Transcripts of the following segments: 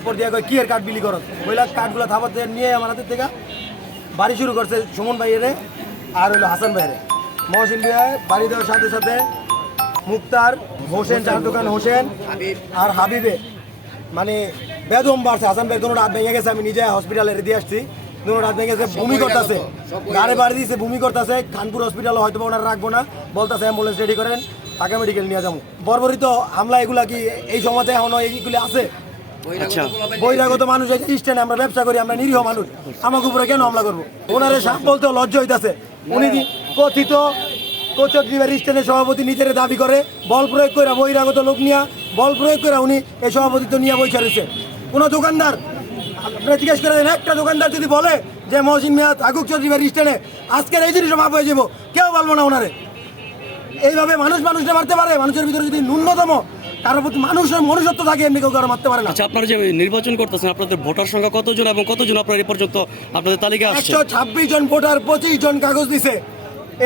থাপ্পড় দিয়ে কয় কি এর কাঠ বিলি করো, বইলা কাঠগুলো থাপ্পড় দিয়ে নিয়ে আমার হাতের থেকে বাড়ি শুরু করছে সুমন ভাইয়েরে আর হইলো হাসান ভাইয়েরে। মহসিন ভাই বাড়ি দেওয়ার সাথে সাথে মুক্তার হোসেন, চার দোকান হোসেন আর হাবিবে মানে বেদম বাড়ছে। হাসান ভাই কোনো রাত ভেঙে গেছে, আমি নিজে হসপিটালে দিয়ে আসছি, কোনো রাত ভেঙে গেছে, ভূমি করতেছে, গাড়ি বাড়ি দিয়েছে, ভূমি করতেছে। খানপুর হসপিটালে হয়তো ওনারা রাখবো না, বলতেছে অ্যাম্বুলেন্স রেডি করেন, ঢাকা মেডিকেল নিয়ে যাবো। বর্বরিত হামলা এগুলা কি এই সমাজে এখনো এইগুলি আছে? আচ্ছা, বহিরাগত মানুষ স্ট্যান্ডে আমরা ব্যবসা করি, আমরা নিরীহ মানুষ, আমাকে উপরে কেন হামলা করবো? ওনারে সাপ বলতেও লজ্জা হইতাছে। উনি কথিত কোচকদ্বীপের স্ট্যান্ডের সভাপতি নিজের দাবি করে বল প্রয়োগ করে, বহিরাগত লোক নিয়ে বল প্রয়োগ করে উনি এই সভাপতিত্ব নিয়ে বৈশা রয়েছে। কোনো দোকানদার আপনারা জিজ্ঞেস করেন, একটা দোকানদার যদি বলে যে মহসিন মিয়া থাকুক চৌধুরীর স্ট্যান্ডে, আজকের এই জিনিসটা মাপ হয়ে যাবো, কেউ বলবো না ওনারে। এইভাবে মানুষকে মারতে পারে? মানুষের ভিতরে যদি ন্যূনতম কারোর প্রতি মানুষের মনুষ্যত্ব থাকে, এমনি কেউ কারো মারতে পারে না। আচ্ছা, আপনারা যে নির্বাচন করতেছেন, আপনাদের ভোটার সংখ্যা কতজন এবং কতজন আপনারা এ পর্যন্ত আপনাদের তালিকায় আসছে? 126 জন ভোটার, 25 জন কাগজ দিছে।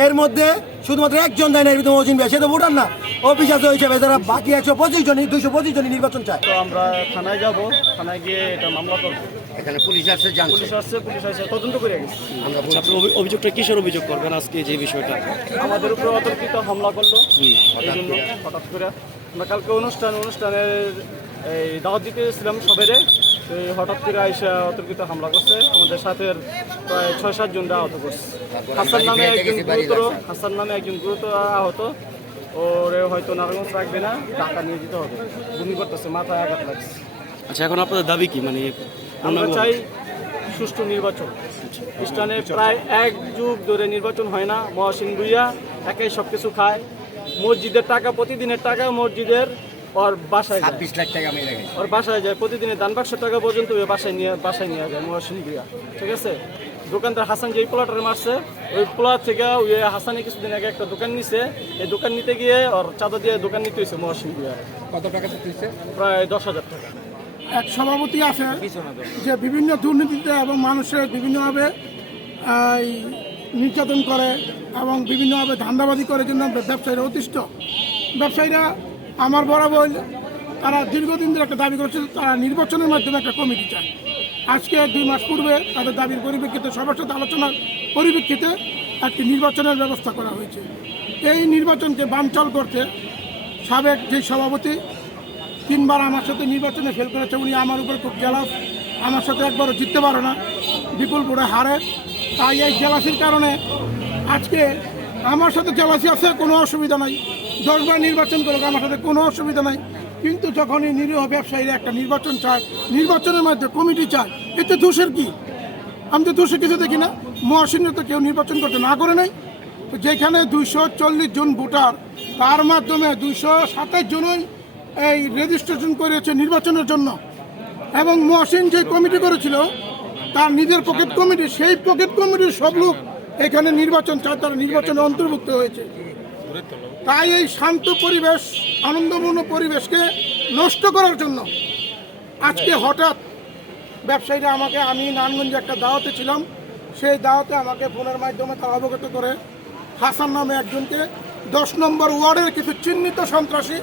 এর মধ্যে শুধুমাত্র একজন দেয় না, এর ভিতরে মহসিন ভাই, সে তো ভোটার না, অফিস আছে হিসাবে, যারা বাকি 125 জনই 225 জনই নির্বাচন চায়। তো আমরা থানায় যাব, থানায় গিয়ে এটা মামলা করবো। এখানে পুলিশ আসছে, পুলিশ আসছে, পুলিশ আসছে, তদন্ত করে গেছে। আচ্ছা, আপনার অভিযোগটা কিসের অভিযোগ করবেন আজকে যে বিষয়টা? আমাদের উপরে অতর্কিত হামলা করলো, এই জন্য হঠাৎ করে আমরা কালকে অনুষ্ঠানের এই দাওয়াত দিতে এসেছিলাম সবেরে, এই হঠাৎ করে আইসা অতর্কিত হামলা করছে। আমাদের সাথে প্রায় 6-7 জন আহত করছে। হাসান নামে একজন গুরুতর আহত, ওরে হয়তো নারায়ণগঞ্জ রাখবে না, ঢাকা নিয়ে যেতে হবে, বমি করতেছে, মাথায় আঘাত লাগছে। আচ্ছা, এখন আপনাদের দাবি কি? মানে আমরা চাই সুষ্ঠু নির্বাচন। খ্রিস্টানে প্রায় 1 যুগ ধরে নির্বাচন হয় না, মহসিন ভুইয়া একাই সব কিছু খায়। মসজিদের টাকা, প্রতিদিনের টাকা মসজিদের ওর বাসায় যায়, 26 লাখ টাকা মেরে গেছে। ওর বাসায় যায়, প্রতিদিনের দান বাক্স টাকা পর্যন্ত ওই বাসায় নিয়ে যায় মহসিন ভুইয়া, ঠিক আছে। দোকানদার হাসান যেই প্লটারে মারছে, ওই প্লট থেকে ওই হাসানে কিছুদিন আগে একটা দোকান নিছে, এই দোকান নিতে গিয়ে ওর চাঁদা দিয়ে দোকান নিতে হয়েছে মহসিন ভুইয়া। কত টাকা দিচ্ছে? প্রায় 10,000 টাকা। এক সভাপতি আছে যে বিভিন্ন দুর্নীতিতে এবং মানুষের বিভিন্নভাবে এই নির্যাতন করে এবং বিভিন্নভাবে ধান্দাবাজি করে জন্য ব্যবসায়ীরা অতিষ্ঠ। ব্যবসায়ীরা আমার বরাবর তারা দীর্ঘদিন ধরে একটা দাবি করেছে, তারা নির্বাচনের মাধ্যমে একটা কমিটি চায়। আজকে 2 মাস পূর্বে তাদের দাবির পরিপ্রেক্ষিতে সবার সাথে আলোচনার পরিপ্রেক্ষিতে একটি নির্বাচনের ব্যবস্থা করা হয়েছে। এই নির্বাচনকে বানচাল করতে সাবেক যে সভাপতি 3 বার আমার সাথে নির্বাচনে ফেল করেছে, উনি আমার উপর খুব জেলাস। আমার সাথে একবারও জিততে পারে না, বিপুল ভোটে হারে। তাই এই জেলাসির কারণে আজকে আমার সাথে জেলাসি আছে, কোনো অসুবিধা নাই, 10 বার নির্বাচন করুক, আমার সাথে কোনো অসুবিধা নাই। কিন্তু যখনই নিরীহ ব্যবসায়ীরা একটা নির্বাচন চায়, নির্বাচনের মধ্যে কমিটি চায়, এতে দোষের কি? আমি তো দোষে কিছু দেখি না। মহাশূন্য তো কেউ নির্বাচন করতে না করে নাই। তো যেখানে 240 জন ভোটার, তার মাধ্যমে 227 জনই এই রেজিস্ট্রেশন করেছে নির্বাচনের জন্য। এবং মহসিন যে কমিটি করেছিল তার নিজের পকেট কমিটি, সেই পকেট কমিটির সব লোক এখানে নির্বাচন চায়, তারা নির্বাচনে অন্তর্ভুক্ত হয়েছে। তাই এই শান্ত পরিবেশ, আনন্দপূর্ণ পরিবেশকে নষ্ট করার জন্য আজকে হঠাৎ ব্যবসায়ীরা আমাকে, আমি নারায়ণগঞ্জে একটা দাওয়াতে ছিলাম, সেই দাওয়াতে আমাকে ফোনের মাধ্যমে তারা অবগত করে হাসান নামে একজনকে 10 নম্বর ওয়ার্ডের কিছু চিহ্নিত সন্ত্রাসী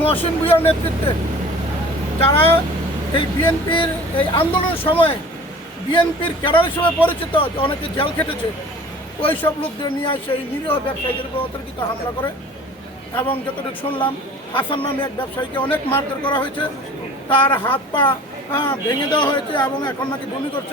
মহসিন ভুইয়ার নেতৃত্বে, যারা এই বিএনপির এই আন্দোলনের সময় বিএনপির ক্যাডার হিসেবে পরিচিত, অনেকে জেল খেটেছে, ওই সব লোকদের নিয়ে আসে এই নিরীহ ব্যবসায়ীদের উপর অতর্কিত হামলা করে। এবং যতটুকু শুনলাম, হাসান নামে এক ব্যবসায়ীকে অনেক মারধর করা হয়েছে, তার হাত পা ভেঙে দেওয়া হয়েছে এবং এখন নাকি বমি করছে।